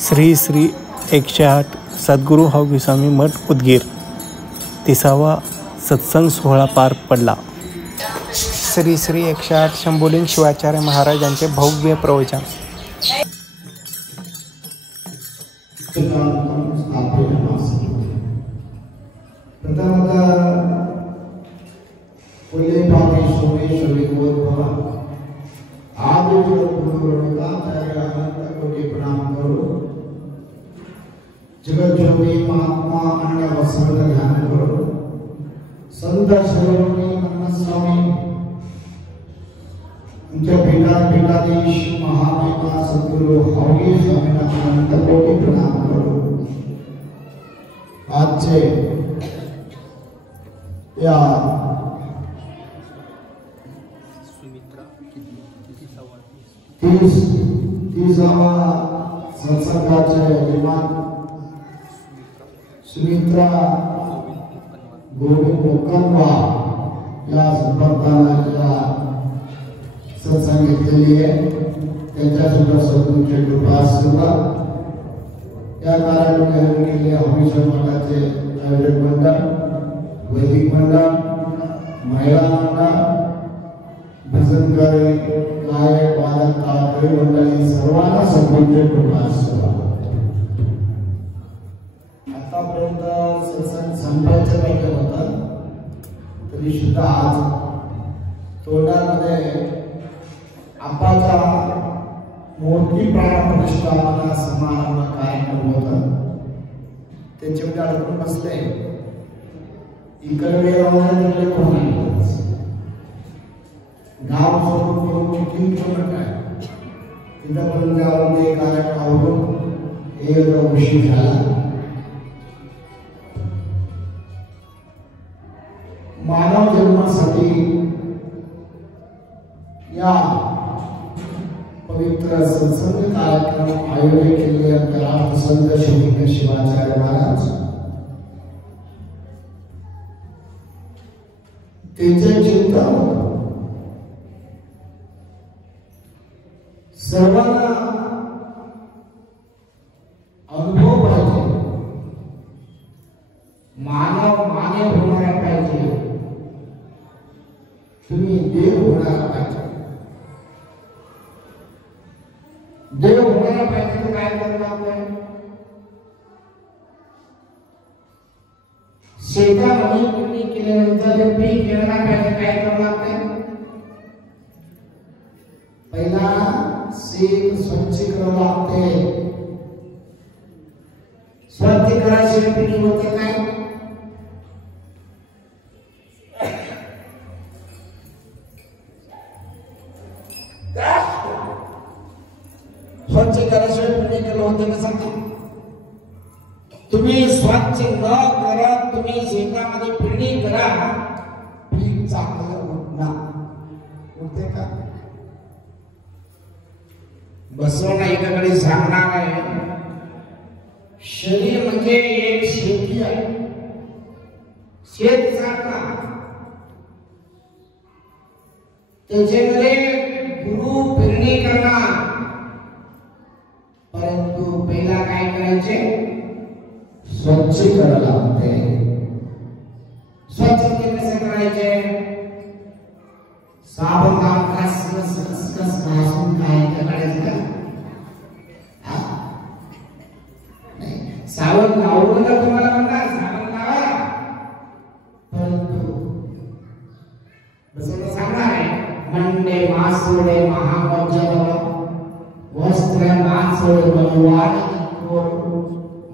श्री श्री 108 सद्गुरू हौवी स्वामी मठ उदगीर 30वा सत्संग सोहळा पार पडला. श्री श्री 108 शंभुलिंग शिवाचार्य महाराजांचे भव्य प्रवचन. जगत ज्योति महात्मा अन्य वसंत ध्यान करो संत शिरोमणी नमः स्वामी उनके पीठाधीश महात्मा सद्गुरु हौवी स्वामींना अनंत कोटी प्रणाम करो. आजचे या तीसावा सत्संगाचे यजमान सुमित्रा गोविंद मुकंबा या संपर्काला सत्संग घेतलेली आहे. त्यांच्या सुद्धा सद्गुरूंची कृपा सुद्धा या कार्यालयाने हौवी समाजाचे आयोजक मंडळ, वैदिक मंडळ, महिला मंडळ, भजनकारी, गायक, वादक, कलाकार मंडळी सर्वांना सद्गुरूंची कृपा सुद्धा. आतापर्यंत सत्संग संपायचं पाहिजे होतं तरी सुद्धा आज तोंडामध्ये आपाचा मूर्ती प्राणप्रतिष्ठापना समारंभ कार्यक्रम होता. त्याच्यामध्ये अडकून बसले. इकडे गाव सोडून करून किती चमक आहे तिथपर्यंत जाऊन ते कार्यक्रम आवडून एक उशीर झाला. मानव जन्मासाठी या पवित्र सत्संग कार्यक्रम आयोजित केले आहेत संत श्री शिवाचार्य महाराज. त्याचे चिंतन सर्वांना अनुभव पाहिजे. मानव मानव होणारा पाहिजे. तुम्ही देव होणारा पाहिजे. देव होणारा पाहिजे तर काय करायला आपण शेतामध्ये पेरणी केल्यानंतर ते पीक येणार पाहिजे. काय करावं लागतं? पहिला शेत स्वच्छ करावं लागते. स्वच्छ करायची पीक होते काय? स्वच्छ करायशिवाय पीक केलं होतं का सांगतो? तुम्ही स्वच्छ न करत तुम्ही शेतामध्ये पेरणी करा, पीक चांगलं होते का? बसवणं एकाकडे सांगणार आहे. शरीर म्हणजे एक शेती आहे. शेत सारखा त्याच्याकडे गुरु पेरणी करणार. परंतु पहिला काय करायचे? स्वच्छ करायला लागते. स्वच्छ कसे करायचे? साबण लावून कस घासून काय करायचं? साबण लावून तर तुम्हाला म्हणणार साबण लावा. परंतु बसवलं सांगणार आहे मंडे मासोडे महावज्र वस्त्र मासोडे बलवान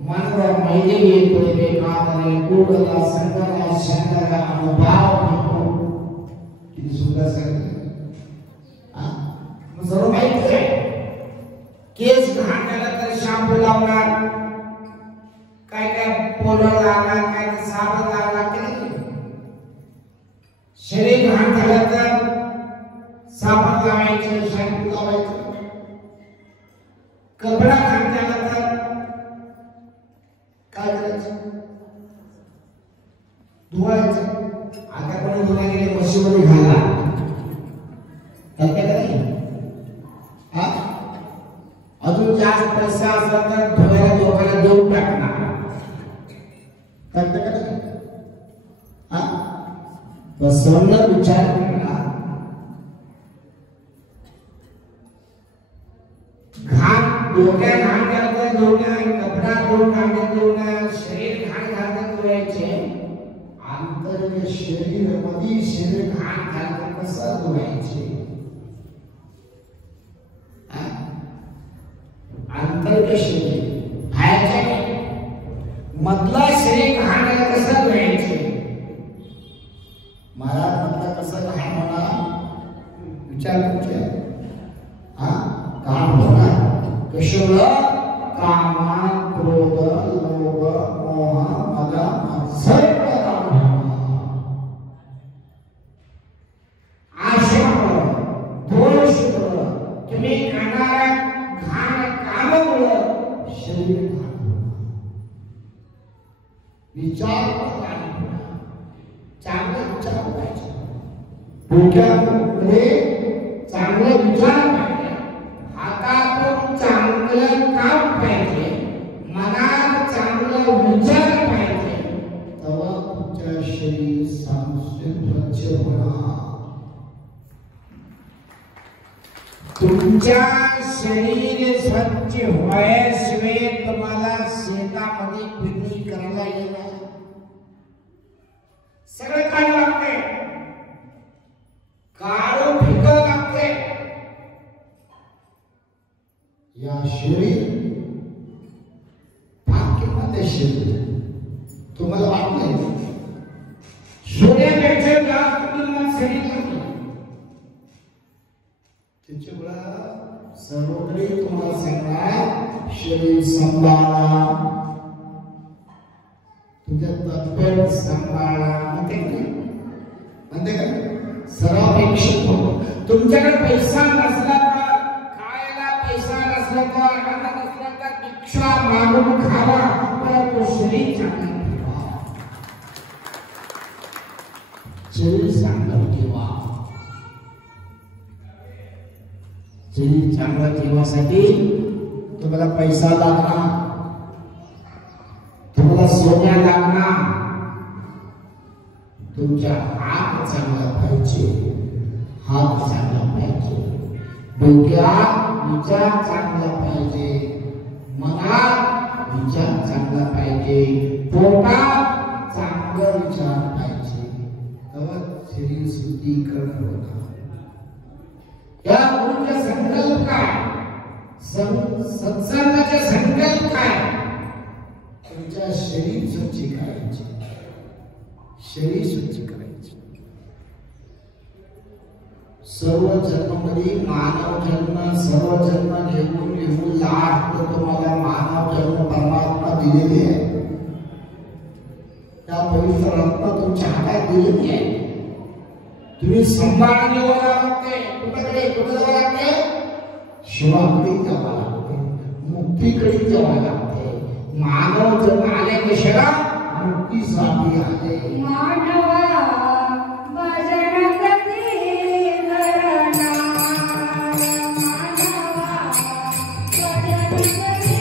मनवा मैदेवी ಬೇಕಾದರೆ ಕೂಡಲ ಸಂಗಮ ಶಂಕರ ಅನುಭವ ಬೇಕು. किती सुंदर सांगितलं. सर्व माहिती आहे. केस घाण झाला तर शॅम्पू लावणार, काय काय पावडर लावणार, काय काय साबण लावणार की नाही. शरीर घाण झालं तर साबण लावायचं, शॅम्पू लावायचं. कपडा घाण झाला तर काय करायचं? धुवायचं. आता कोणी धुवा गेले मशीनमध्ये घाला अजून जास्त पैसा असला तर कळतं का नाही? हा बसवणं विचार करा, घाण डोक्या घाण घालत धुवणं, कपडा धुवून काढत धुवणं, शरीर घाण घालत धुवायचे, आंतरिक शरीर मध्ये शरीर घाण घालत कसं धुवायचे? आंतरिक शरीर बाहेरच्या मधला शरीर घाण घालत कसं धुवायचे? महाराज मधला कसं घाण होणार विचार तुमचे काम होणार कशाला? कामा क्रोध लोभ मोह मद मत्सर आशा दोष तुम्ही करणाऱ्या घाण कामामुळे शरीर घाण विचार चांगला विचार पाहिजे, डोक्यामध्ये चांगला विचार पाहिजे, हातातून चांगलं काम पाहिजे, मनात चांगला विचार पाहिजे, तेव्हा तुमच्या शरीर स्वच्छ होणार. तुमच्या शरीर स्वच्छ व्हायशिवाय तुम्हाला शेतामध्ये पिकनिक करायला येणार. सगळं काय लागते, काळू फिकं लागते. या शरीर भाग्यमध्ये शरीर तुम्हाला वाटत नाही सोन्यापेक्षा जास्त किंमत शरीर लागते. त्याच्यामुळे सर्वकडे तुम्हाला सांगणार शरीर सांभाळा, तुझ्या तब्येत सांभाळा. म्हणते का सर्वापेक्षा तुमच्याकडे पैसा नसला तर, खायला पैसा नसला तर, अन्न नसला तर भिक्षा मागून खावा, परंतु शरीर चांगलं ठेवा, शरीर चांगलं ठेवा. शरीर चांगलं ठेवासाठी तुम्हाला पैसा लागणार, तुम्हाला सोन्या लागणार, तुमचा हात चांगला पाहिजे, हात चांगला पाहिजे, डोक्यात विचार चांगला पाहिजे, मनात विचार चांगला पाहिजे, पोटात चांगला विचार पाहिजे, तेव्हा शरीर शुद्धीकरण होणार. या गुरुचा संकल्प काय, सत्संगाचा संकल्प काय? तुमच्या शरीर स्वच्छ करायचे, शरीर स्वच्छ करायचे. सर्व जन्मामध्ये मानव जन्म, सर्व जन्म घेऊन लाट तुम्हाला मानव जन्म परमात्मा दिलेले आहे. त्या पवित्र रत्न तुमच्या हातात दिलेली आहे, तुम्ही सांभाळून घ्यावं लागते. कुठे जावं लागते? शिवाकडे जावं लागते, मुक्तीकडे जावं लागते. मानव जन्म आले कशाला? मुक्तीसाठी आले. मानवा भजन करते करना, मानवा भजन करते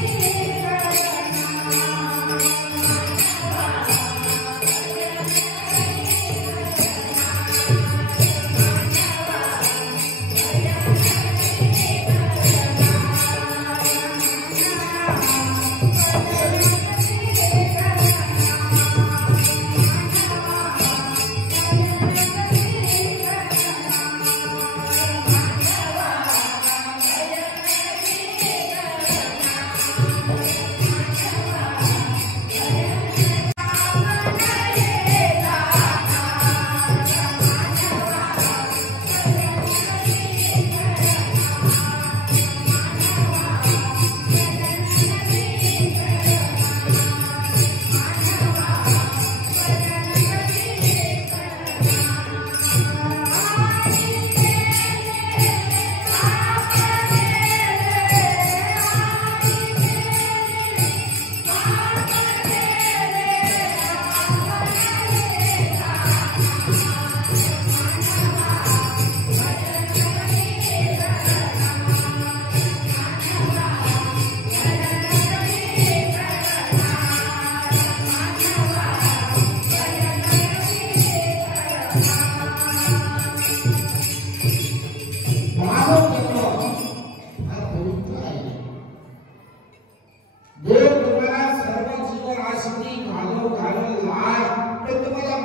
करना.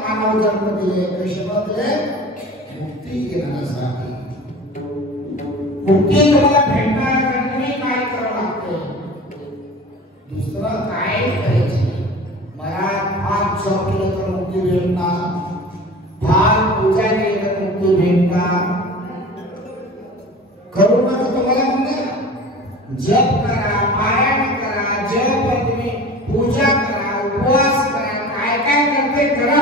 मानव जन्म दिले कशामध्ये मुक्ती घेण्यासाठी मुक्ती तुम्हाला भेटण्यासाठी काय करावं लागतं दुसरं काय करायचं मनात पाप जप केलं तर मुक्ती भेटणार फार पूजा केली तर मुक्ती भेटणार करू नका तुम्हाला म्हणणार जप करा पारायण करा जप तुम्ही पूजा करा उपवास करा काय काय करते करा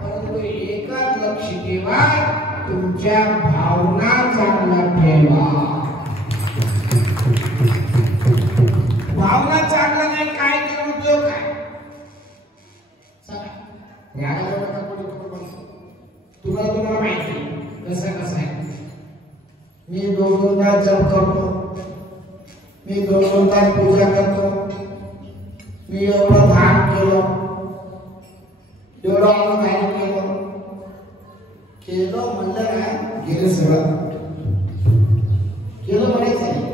परंतु एकच लक्ष ठेवा तुमच्या भावना चांगल्या ठेवा भावना चांगला नाही काय करून उपयोग काय तुम्हाला माहिती कसं आहे मी दोनदा जप करतो मी दोनदा पूजा करतो मी एवढं ध्यान केलं एवढं अनुधान केलं म्हणलं ना गेलं सगळं केलं म्हणायचं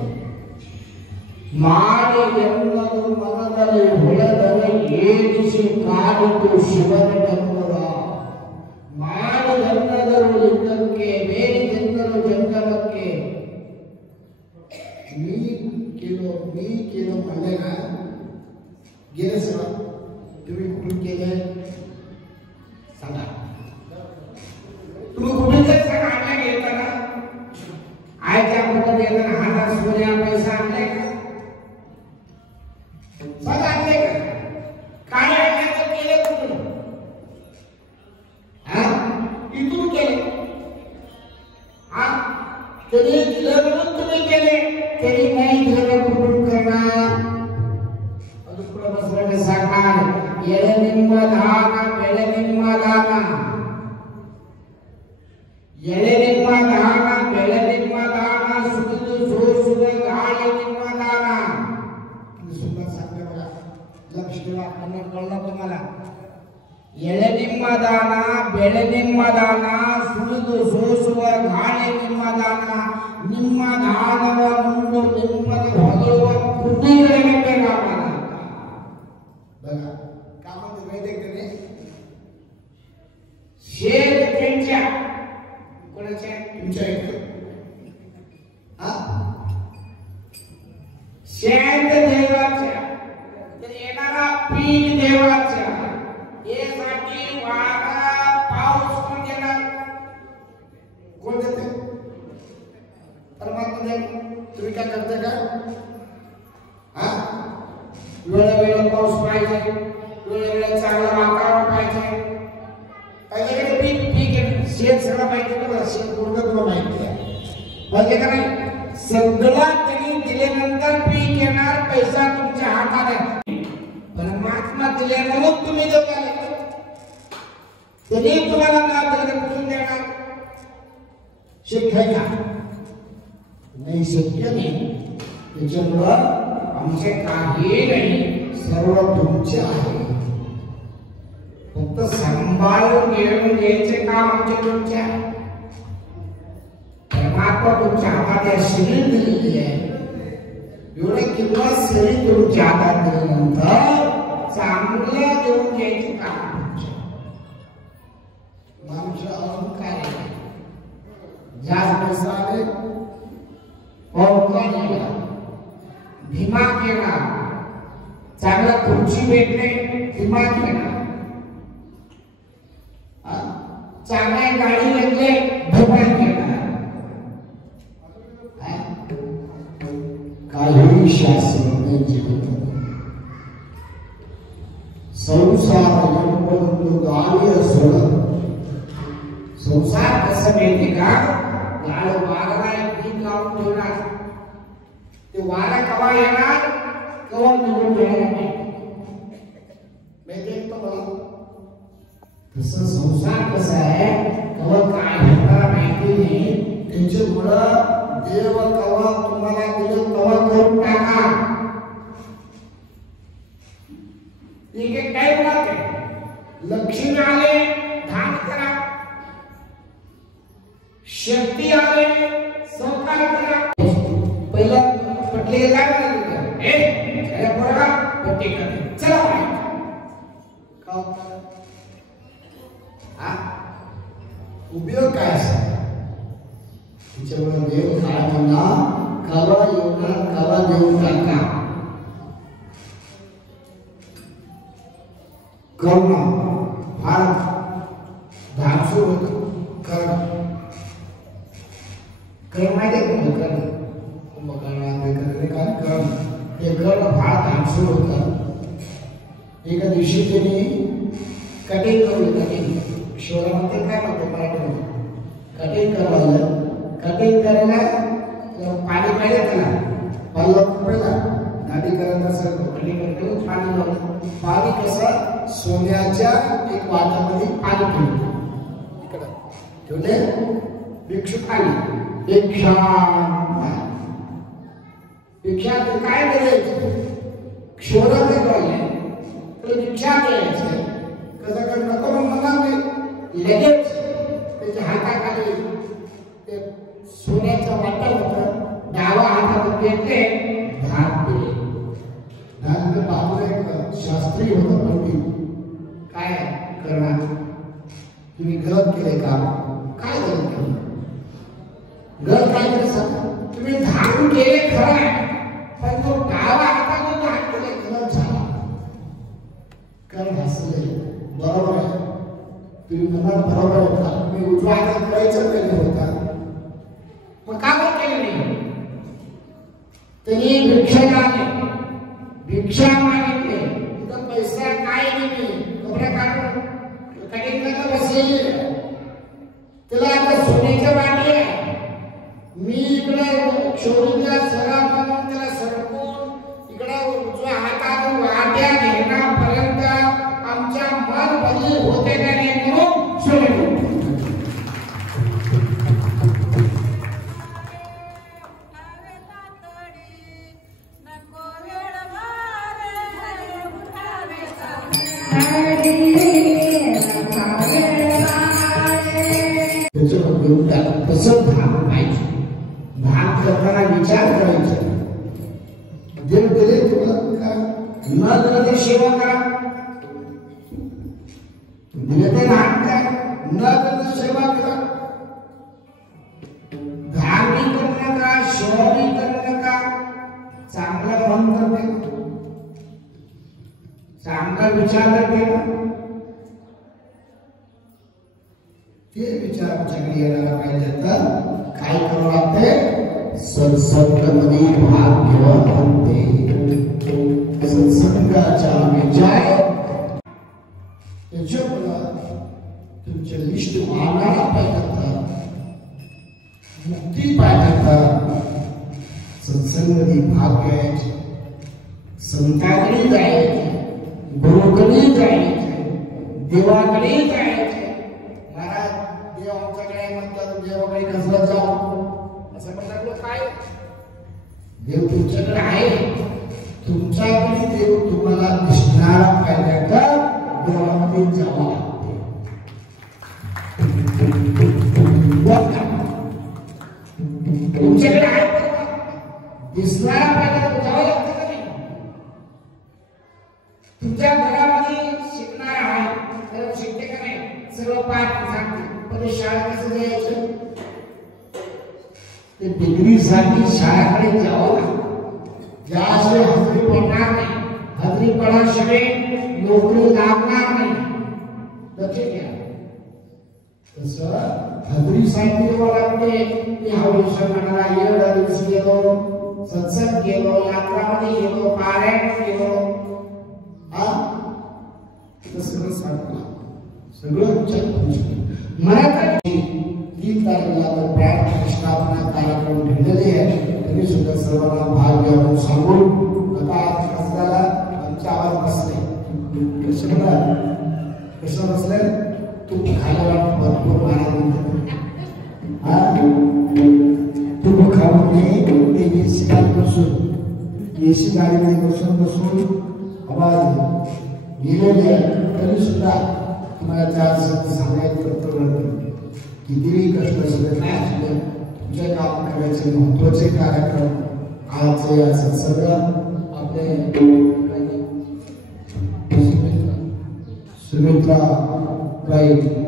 माड ಎನ್ನದು ಮನದಲ್ಲಿ ಹೊಳೆದರೆ ಏರಿಸಿ ಕಾಡಿತು ಶಿವನ ಡಂಬರ ಮಾಡ ಜನ್ಮದರು ಲಿಂಗಕ್ಕೆ ಬೇರೆ ಜನ್ಮರು ಜಂಗಮಕ್ಕೆ मी केलं म्हणले ना गेले सगळं तुम्ही कुठून केले सांगा तुम्ही कुठून सांगा आणला गेला ना आयच्या कुठं येताना हजार सोन्या पैसा आणलाय का सांगा आणले का काय आणण्याचं केलं कुठून हा इथून केले हा तरी दिलं म्हणून तुम्ही केले तरी नाही दिलं कुठून करणार अजून पुढे बसवायला सांगणार ಎಳೆ ನಿಮ್ಮ ದಾನ ಬೆಳೆ ನಿಮ್ಮ ದಾನ ಎಳೆ ನಿಮ್ಮ ದಾನ ಬೆಳೆ ನಿಮ್ಮ ದಾನ ಸುರಿದು ಸೋಸುವ ಗಾಳಿ ನಿಮ್ಮ ದಾನ सुंदर सांगते बघा लक्ष ठेवा कन्नड कळलं तुम्हाला ಎಳೆ ನಿಮ್ಮ ದಾನ ಬೆಳೆ ನಿಮ್ಮ ದಾನ ಸುರಿದು ಸೋಸುವ ಗಾಳಿ ನಿಮ್ಮ ದಾನ ನಿಮ್ಮ ದಾನವ ನುಂಡು ನಿಮ್ಮದ ಹೊಗಳುವ ಕುಟೀರಕ್ಕೆ ಬೇಕಾಗಲ್ಲ बघा कामात माहिती आहे का शेर त्यांच्या कोणाच्या तुमच्या इथे हा शेत देवाच्या तर येणारा पीक देवाच्या यासाठी वारा पाऊस कोण देणार कोण देते परमात्मा देव तुम्ही काय करता का हा वेळोवेळी पाऊस पाहिजे वेळोवेळी चांगलं वातावरण पाहिजे पहिल्याकडे पीक शेत सगळं माहिती बघा शेत पूर्ण तुला माहिती आहे म्हणजे का नाही सगळं त्यांनी दिल्यानंतर पीक येणार पैसा तुमच्या हातात आहे परमात्मा दिले म्हणून तुम्ही जगाले त्यांनी तुम्हाला नाव दिलं कुठून देणार शक्य आहे का नाही शक्य नाही त्याच्यामुळं आमचे काही नाही सर्व तुमचे आहे फक्त सांभाळून घेऊन घ्यायचे काम आमचे तुमचे आहे परमात्मा तुमच्या हातात शरीर दिलेली आहे एवढे किंवा शरीर तुमच्या हातात दिल्यानंतर चांगलं देऊन घ्यायचे काम माणूस अहंकार आहे जास्त पैसा आले अहंकार नाही दिमाग येणार चांगला खुर्ची भेटणे दिमाग येणार चांगल्या गाडी घेतले दिमाग येणार काही शास्त्र नाही जीवन संसार गाडी असोड संसार कसं माहिती का गाड वाघाला एक गीत लावून ठेवणार ते वारा कवा येणार कवा निघून जाणार नाही माहिती तो मला तसं संसार कसा आहे कवा काय होणार माहिती नाही त्याच्यामुळं देव कवा तुम्हाला दिलं कवा करून टाका एक एक टाइम लागते लक्ष्मी आले ध्यान करा शक्ती आले सहकार करा पहिला पटले काय करायचं अरे बरोबर पट्टी कर चला उपयोग काय असा त्याच्यामुळे देव काय म्हणला कावा येऊन कावा देऊन टाका कर्म फार धाडसूर होतं कर्म माहिती आहे का कर्म कुंभकर्णाने काय कर्म हे कर्म फार धाडसूर होतं एका दिवशी त्यांनी कटिंग करू कटिंग शहरामध्ये काय म्हणतो मराठीमध्ये कटिंग करायला पाणी पाहिजे त्याला पहिला दाढी करायला असं कटिंग करून पाणी लावलं पाणी कसं सोन्याच्या एक वाटामध्ये पाणी ठेवलं इकडे ठेवले भिक्षू खाली भिक्षा काय करायचं क्षोराचे बोलले तर भिक्षा द्यायचं कसं कर नको म्हणणार नाही लगेच त्याच्या हाताखाली ते सोन्याचा वाटा होतं डावा हातामध्ये घेतले धान दिले धान बाजूला एक शास्त्री होतं पंडित काय करणार तुम्ही गलत केले का काय गलत केलं गलत काय केलं सांगा तुम्ही धान केले खरं आहे पण तो डावा हाताने धान केले गलत झाला कारण हसले बरोबर आहे तुम्ही म्हणा बरोबर होता तुम्ही उजवा हातात करायचं पहिले होता मग का बरं केलं नाही त्यांनी भिक्षा मागितली तिथं पैसा काय नाही कपडे काढून कटिंग करता बसलेली त्याला आता सोन्याच्या वाटी आहे मी इकडे चोरीला सगळा म्हणून त्याला सरकून इकडे उजव्या हातातून वाट्या घेण्यापर्यंत आमच्या मन बदली होते का नाही म्हणून सोडले तसं भाग पाहिजे भाग करताना विचार करायचा देव दिले तुम्हाला न दिले सेवा करा दिले ते भाग करा न दिले सेवा करा धार्मिक करू नका शहरी करू नका चांगलं मन करते चांगला विचार करते ते विचार आमच्याकडे यायला पाहिजे तर काय करावं लागते सत्संगामध्ये भाग घ्यावा लागते सत्संगाचा विचार त्याच्यामुळे तुमच्या लिस्ट मानाला पाहिजे तर मुक्ती पाहिजे तर सत्संगामध्ये भाग घ्यायचे संतांकडे जायचे गुरुकडे जायचे देवाकडे जायचे देव आमच्याकडे म्हणतात देवाकडे कसं जाऊ असं म्हणतात काय देव तुमच्याकडे आहे तुमच्याकडे देव तुम्हाला दिसणारा पाहिजे का देवामध्ये जावं लागते तुमच्याकडे आहे दिसणारा पाहिजे जावं लागतं का नाही तुमच्या घरामध्ये शिकणार आहे सर्व शिकते का नाही सर्व पाठ सांगते शाळा कसं जायचं ते डिग्रीसाठी शाळेकडे जावं ज्याशिवाय हजेरी पडणार नाही हजेरी पडल्याशिवाय नोकरी लागणार नाही लक्ष घ्या तसं हजेरीसाठी यावं लागते मी हवेश्वर म्हणाला एवढ्या दिवशी गेलो सत्संग गेलो यात्रामध्ये गेलो पारायण गेलो हा तसं सांगतो सगळं विचार मला 3 तारखेला प्राण प्रतिष्ठापना कार्यक्रम ठेवलेले आहे तरी सुद्धा सर्वांना भाग घ्यावं सांगून आता कसला आमचा आवाज बसले कसं बसले तू खायला भरपूर आनंद तू खाऊन एसी गाडीमध्ये बसून आवाज गेलेले तरी सुद्धा तुम्हाला चार शब्द सांगायचं कितीही कष्ट असले काय असले तुमच्या काम करायचे महत्वाचे कार्यक्रम आज या सत्संग आपले सुमित्रा बाई